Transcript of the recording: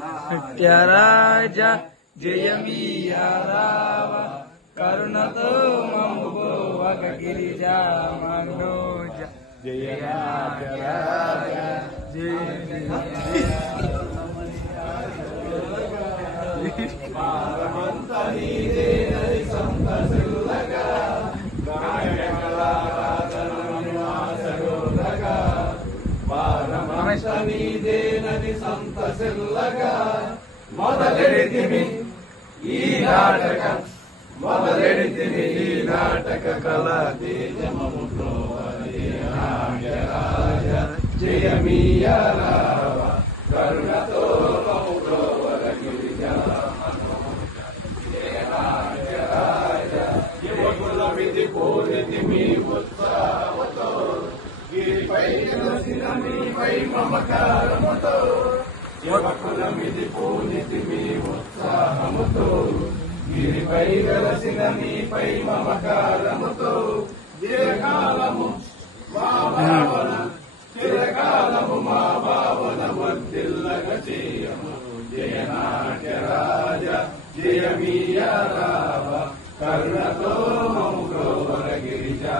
నిత్యరాజ జయమీయ రావ కరుణతో మము గోవక గిరిజా మనోజ జయ రాజ జయ నీదేనని సంతసిల్లగా మొదలెడితిమి ఈ నాటక కళ తేజమముతో నాట్యరాజ జయమీయ రావ కరుణతో మముతో వరగిరిజా నాట్యరాజ యువకుల విధి పోలితిమి ఉత్సాహముతో గిరిపై వెలసిన మీపై మమకారముతో యువకుల విధి పోలితిమి ఉత్సాహముతో గిరిపై వెలసిన మీపై మమకారముతో చిరకాలము మా భావన వర్ధిల్లగ చేయము జయనాట్య రాజ జయమీయ రావ కరుణతో మము గ్రోవర గిరిజా